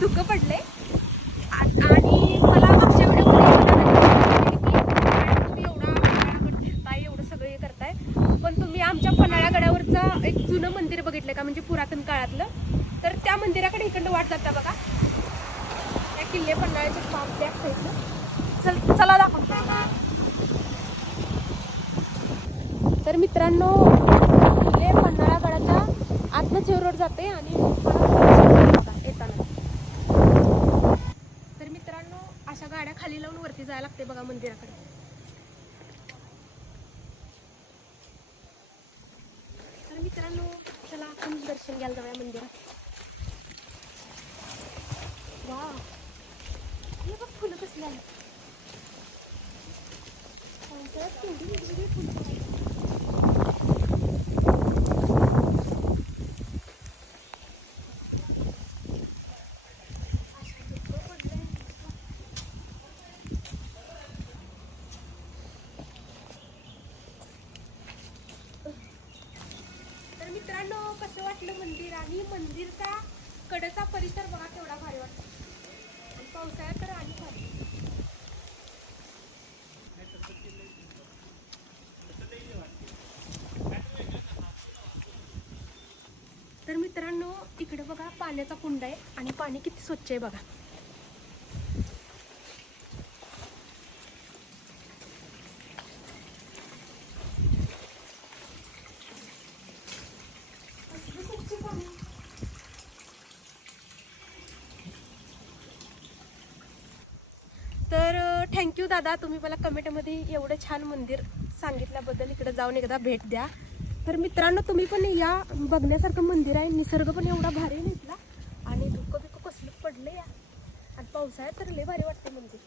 धुकं पडले आणि मला मागच्या व्हिडिओमध्ये तुम्ही एवढा पन्हाळागड फिरताय, एवढं सगळं हे करताय, पण तुम्ही आमच्या पन्हाळागडावरचं एक जुनं मंदिर बघितलं का, म्हणजे पुरातन काळातलं, तर त्या मंदिराकडे इकडं वाट जाता बघा, त्या किल्ले पन्हाळ्याच्या पाच बॅक साईडनं. चला दाखवतो. तर मित्रांनो, किल्ले पन्हाळागडाच्या आतनं झेव रोड जाते आणि येताना. तर मित्रांनो, अशा गाड्या खाली लावून वरती जायला लागते बघा मंदिराकडे. तर मित्रांनो, चला आपण दर्शन घ्यायला जाऊया मंदिरात. वा, हे बघ फुलं कसली आहेत. पावसाळ्यात केवढी वेगवेगळी फुलं आहेत. तर मित्रांनो, कसं वाटलं मंदिर, आणि मंदिरचा कडेचा परिसर बघा केवढा भारी वाटतो, आणि पावसाळ्यात तर आणि भारी. तर मित्रांनो, इकडे बघा पाण्याचा कुंड आहे आणि पाणी किती स्वच्छ आहे बघा. तर थँक्यू दादा, तुम्ही मला कमेंटमध्ये एवढं छान मंदिर सांगितल्याबद्दल. इकडे जाऊन एकदा भेट द्या. तर मित्रांनो, तुम्ही पण या, बघण्यासारखं मंदिर आहे. निसर्ग पण एवढा भारी आहे इथला, आणि धुकं बिकं कसलं पडलं या, आणि पावसाळ्यात तर लय भारी वाटते मंदिर.